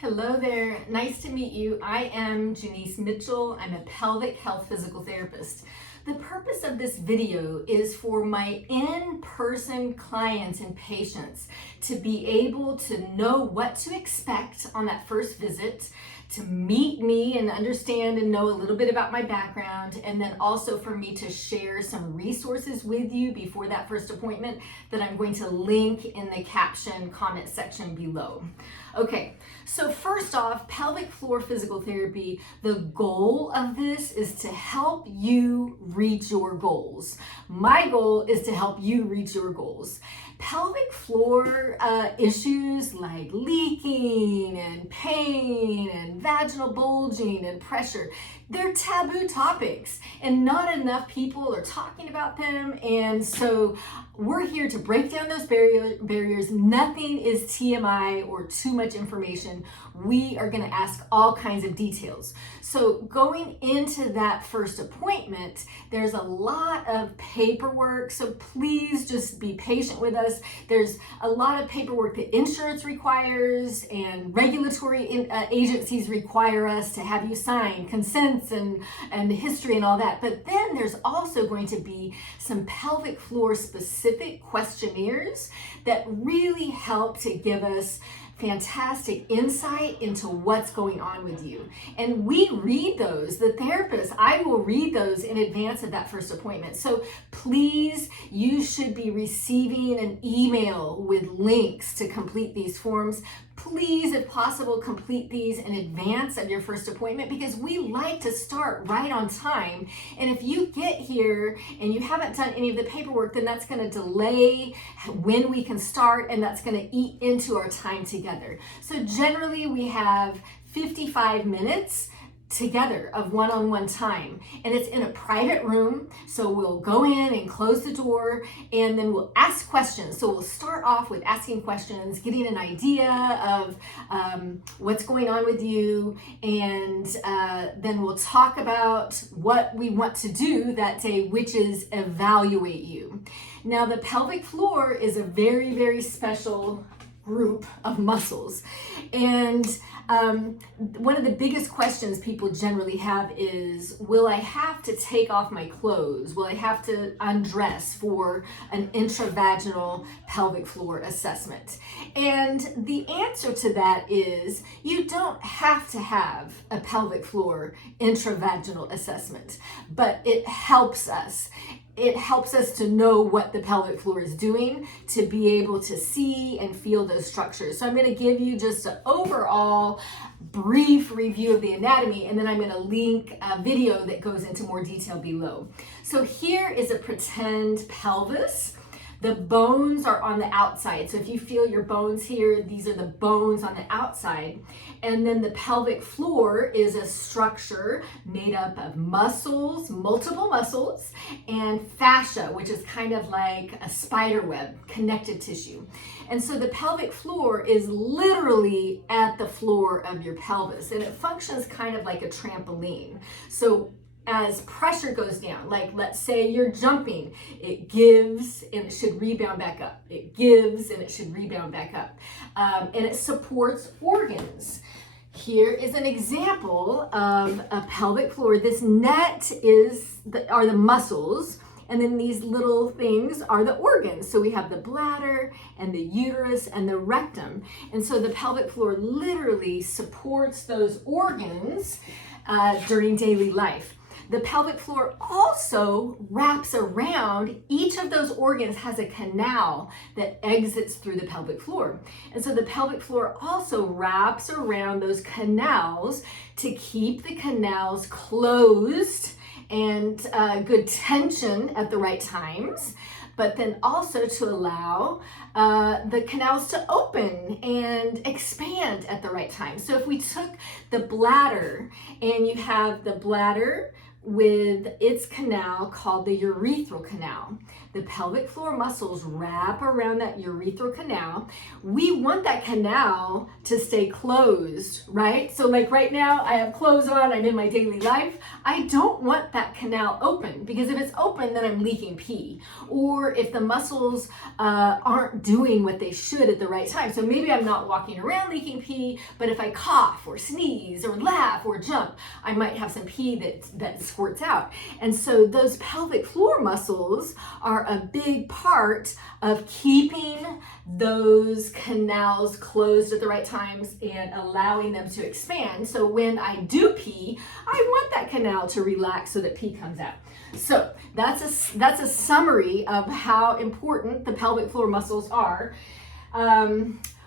Hello there, nice to meet you. I am Janice Mitchell. I'm a pelvic health physical therapist. The purpose of this video is for my in-person clients and patients to be able to know what to expect on that first visit, to meet me and understand and know a little bit about my background, and then also for me to share some resources with you before that first appointment that I'm going to link in the caption comment section below. Okay, so first off, pelvic floor physical therapy, the goal of this is to help you reach your goals. My goal is to help you reach your goals. Pelvic floor issues like leaking and pain and vaginal bulging and pressure, they're taboo topics and not enough people are talking about them. And so we're here to break down those barriers. Nothing is TMI or too much information. We are going to ask all kinds of details. So going into that first appointment, there's a lot of paperwork. So please just be patient with us. There's a lot of paperwork that insurance requires and regulatory agencies require us to have you sign, consents and history and all that. But then there's also going to be some pelvic floor specific questionnaires that really help to give us fantastic insight into what's going on with you. And we read those, the therapist, I will read those in advance of that first appointment. So please, you should be receiving an email with links to complete these forms. Please, if possible, complete these in advance of your first appointment because we like to start right on time. And if you get here and you haven't done any of the paperwork, then that's going to delay when we can start, and that's going to eat into our time together. So generally we have 55 minutes together of one-on-one time, and it's in a private room. So we'll go in and close the door, and then we'll ask questions. So we'll start off with asking questions, getting an idea of what's going on with you, and then we'll talk about what we want to do that day, which is evaluate you. Now, the pelvic floor is a very, very special group of muscles, and one of the biggest questions people generally have is, will I have to take off my clothes? Will I have to undress for an intravaginal pelvic floor assessment? And the answer to that is, you don't have to have a pelvic floor intravaginal assessment, but it helps us. It helps us to know what the pelvic floor is doing, to be able to see and feel those structures. So I'm going to give you just an overall brief review of the anatomy, and then I'm going to link a video that goes into more detail below. So here is a pretend pelvis. The bones are on the outside. So if you feel your bones here, these are the bones on the outside. And then the pelvic floor is a structure made up of muscles, multiple muscles, and fascia, which is kind of like a spider web, connective tissue. And so the pelvic floor is literally at the floor of your pelvis, and it functions kind of like a trampoline. So as pressure goes down, like let's say you're jumping, it gives and it should rebound back up. It gives and it should rebound back up. And it supports organs. Here is an example of a pelvic floor. This net are the muscles, and then these little things are the organs. So we have the bladder and the uterus and the rectum. And so the pelvic floor literally supports those organs during daily life. The pelvic floor also wraps around, each of those organs has a canal that exits through the pelvic floor. And so the pelvic floor also wraps around those canals to keep the canals closed and good tension at the right times, but then also to allow the canals to open and expand at the right time. So if we took the bladder and you have the bladder with its canal called the urethral canal. The pelvic floor muscles wrap around that urethral canal. We want that canal to stay closed, right? So like right now, I have clothes on, I'm in my daily life. I don't want that canal open, because if it's open, then I'm leaking pee. Or if the muscles aren't doing what they should at the right time. So maybe I'm not walking around leaking pee, but if I cough or sneeze or laugh or jump, I might have some pee that squirts out. And so those pelvic floor muscles are a big part of keeping those canals closed at the right times and allowing them to expand. So when I do pee, I want that canal to relax so that pee comes out. So that's a summary of how important the pelvic floor muscles are.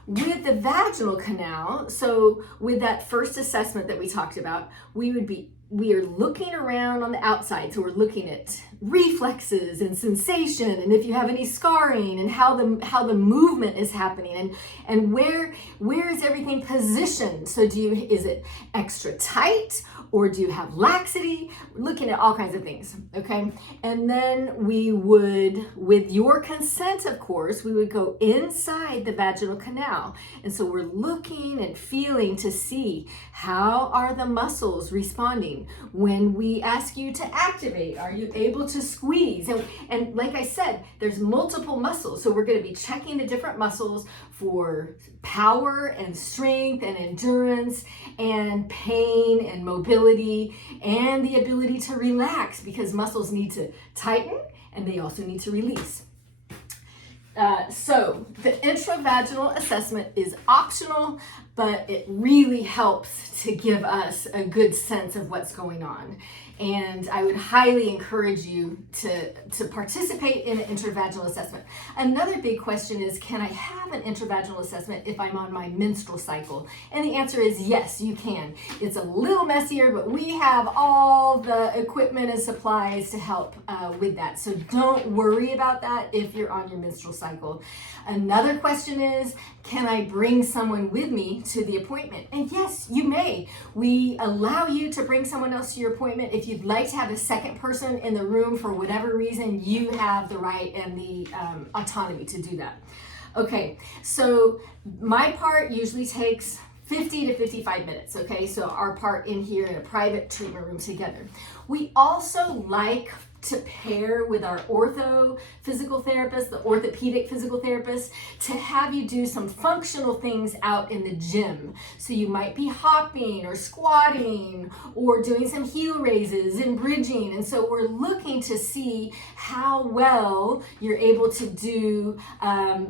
With the vaginal canal, so with that first assessment that we talked about, we are looking around on the outside. So we're looking at reflexes and sensation, and if you have any scarring, and how the movement is happening, and where is everything positioned. So is it extra tight, or do you have laxity? We're looking at all kinds of things, okay? And then we would, with your consent, of course, we would go inside the vaginal canal. And so we're looking and feeling to see how are the muscles responding when we ask you to activate. Are you able to squeeze? And like I said, there's multiple muscles. So we're going to be checking the different muscles for power and strength and endurance and pain and mobility and the ability to relax, because muscles need to tighten and they also need to release. So the intravaginal assessment is optional, but it really helps to give us a good sense of what's going on. And I would highly encourage you to participate in an intravaginal assessment. Another big question is, can I have an intravaginal assessment if I'm on my menstrual cycle? And the answer is yes, you can. It's a little messier, but we have all the equipment and supplies to help with that. So don't worry about that if you're on your menstrual cycle. Another question is, can I bring someone with me to the appointment? And yes, you may. We allow you to bring someone else to your appointment. If you'd like to have a second person in the room for whatever reason, you have the right and the autonomy to do that. Okay, so my part usually takes 50 to 55 minutes, okay? So our part in here in a private treatment room together. We also like to pair with our ortho physical therapist, the orthopedic physical therapist, to have you do some functional things out in the gym. So you might be hopping or squatting or doing some heel raises and bridging. And so we're looking to see how well you're able to do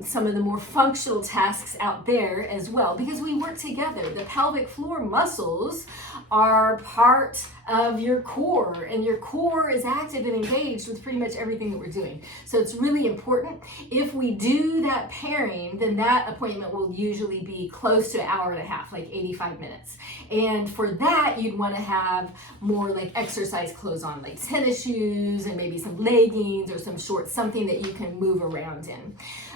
some of the more functional tasks out there as well, because we work together. The pelvic floor muscles are part of your core, and your core is active and engaged with pretty much everything that we're doing. So it's really important. If we do that pairing, then that appointment will usually be close to an hour and a half, like 85 minutes. And for that, you'd want to have more like exercise clothes on, like tennis shoes and maybe some leggings or some shorts, something that you can move around in.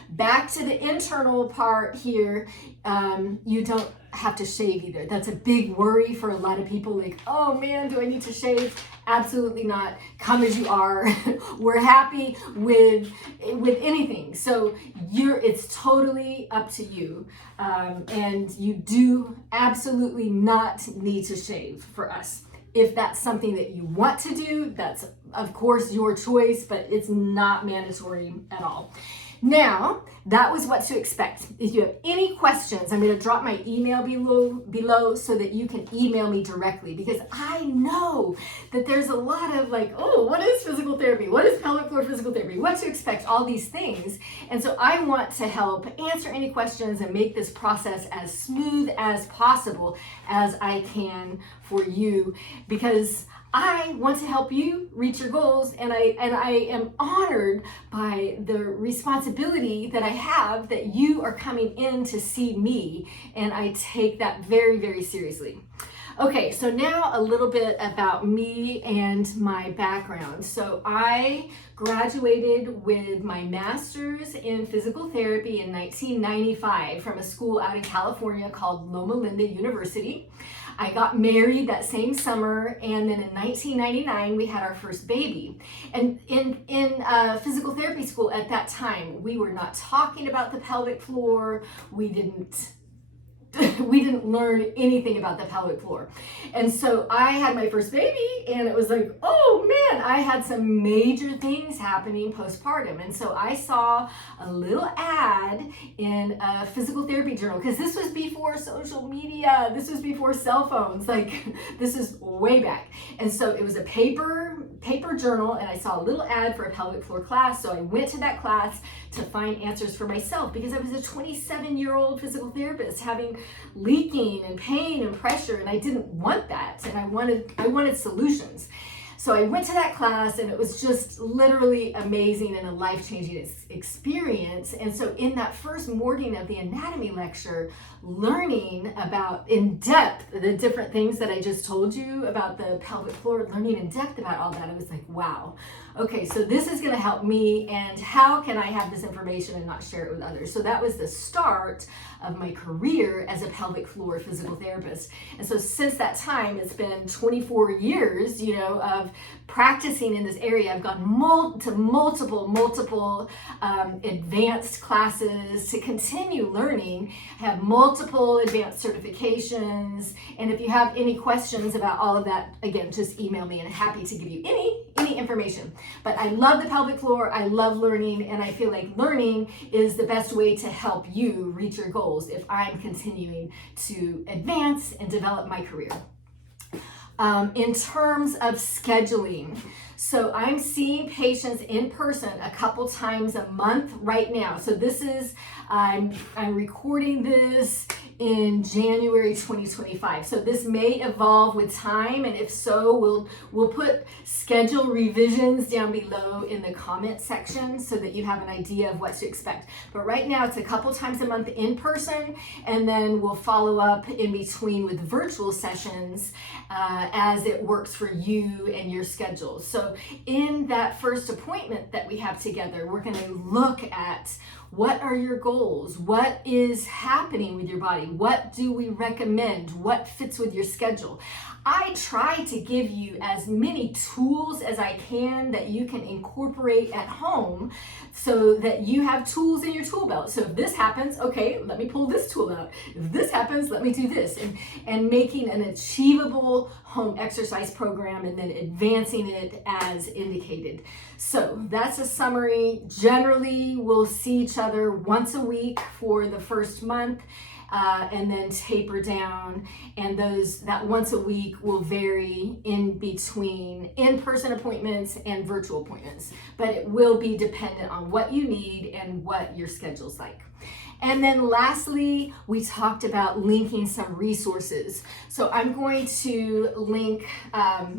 Back to the internal part here, you don't have to shave either. That's a big worry for a lot of people, like, oh man, do I need to shave? Absolutely not. Come as you are. We're happy with anything. So it's totally up to you. And you do absolutely not need to shave for us. If that's something that you want to do, that's of course your choice, but it's not mandatory at all. Now, that was what to expect. If you have any questions, I'm going to drop my email below so that you can email me directly, because I know that there's a lot of like, oh, what is physical therapy? What is pelvic floor physical therapy? What to expect? All these things. And so I want to help answer any questions and make this process as smooth as possible as I can for you, because I want to help you reach your goals, and I am honored by the responsibility that I have that you are coming in to see me, and I take that very, very seriously. Okay, so now a little bit about me and my background. So I graduated with my master's in physical therapy in 1995 from a school out in California called Loma Linda University. I got married that same summer, and then in 1999 we had our first baby. And in physical therapy school at that time, we were not talking about the pelvic floor. We didn't learn anything about the pelvic floor. And so I had my first baby, and it was like, oh man, I had some major things happening postpartum. And so I saw a little ad in a physical therapy journal, because this was before social media, this was before cell phones, like this is way back. And so it was a paper journal, and I saw a little ad for a pelvic floor class. So I went to that class to find answers for myself, because I was a 27-year-old physical therapist having leaking and pain and pressure, and I didn't want that, and I wanted solutions. So I went to that class, and it was just literally amazing and a life-changing experience. And so in that first morning of the anatomy lecture, learning about in depth the different things that I just told you about the pelvic floor, learning in depth about all that, I was like, wow, okay, so this is going to help me, and how can I have this information and not share it with others? So that was the start of my career as a pelvic floor physical therapist. And so since that time, it's been 24 years, of practicing in this area. I've gone to multiple advanced classes to continue learning. I have multiple advanced certifications. And if you have any questions about all of that, again, just email me, and I'm happy to give you any information. But I love the pelvic floor. I love learning, and I feel like learning is the best way to help you reach your goals if I'm continuing to advance and develop my career. In terms of scheduling, so I'm seeing patients in person a couple times a month right now. So this is, I'm recording this in January 2025. So this may evolve with time, and if so, we'll put schedule revisions down below in the comment section so that you have an idea of what to expect. But right now it's a couple times a month in person, and then we'll follow up in between with virtual sessions as it works for you and your schedule. So in that first appointment that we have together, we're going to look at what are your goals? What is happening with your body? What do we recommend? What fits with your schedule? I try to give you as many tools as I can that you can incorporate at home so that you have tools in your tool belt. So if this happens, okay, let me pull this tool out. If this happens, let me do this. And making an achievable home exercise program, and then advancing it as indicated. So that's a summary. Generally, we'll see each other once a week for the first month. And then taper down, and that once a week will vary in between in-person appointments and virtual appointments, but it will be dependent on what you need and what your schedule's like. And then lastly, we talked about linking some resources. So I'm going to link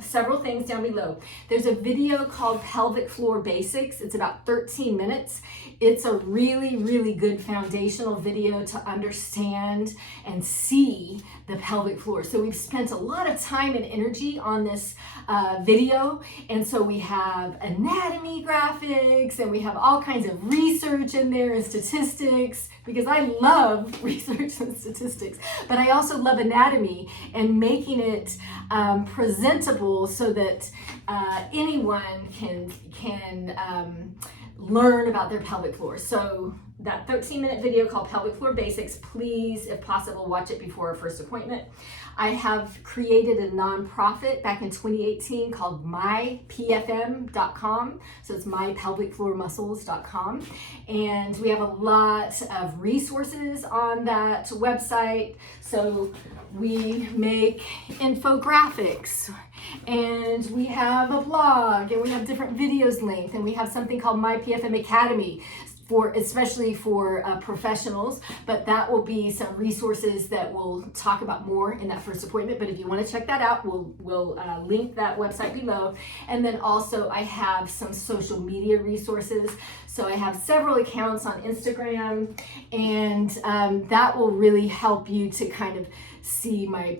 several things down below. There's a video called Pelvic Floor Basics. It's about 13 minutes. It's a really, really good foundational video to understand and see the pelvic floor. So we've spent a lot of time and energy on this video. And so we have anatomy graphics, and we have all kinds of research in there and statistics, because I love research and statistics, but I also love anatomy and making it presentable so that anyone can learn about their pelvic floor. So that 13-minute video called Pelvic Floor Basics, please, if possible, watch it before our first appointment. I have created a nonprofit back in 2018 called mypfm.com. So it's mypelvicfloormuscles.com. And we have a lot of resources on that website. So we make infographics, and we have a blog, and we have different videos linked, and we have something called My PFM Academy, especially for professionals, but that will be some resources that we'll talk about more in that first appointment. But if you want to check that out, we'll link that website below. And then also I have some social media resources. So I have several accounts on Instagram, and that will really help you to kind of see my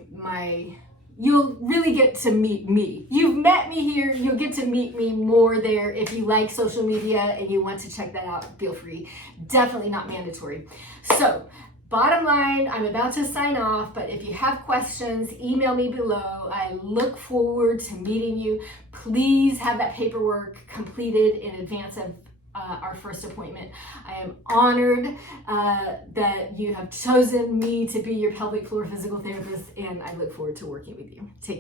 you'll really get to meet me. You've met me here, you'll get to meet me more there. If you like social media and you want to check that out, feel free. Definitely not mandatory. So, bottom line, I'm about to sign off, but if you have questions, email me below. I look forward to meeting you. Please have that paperwork completed in advance of our first appointment. I am honored that you have chosen me to be your pelvic floor physical therapist, and I look forward to working with you. Take care.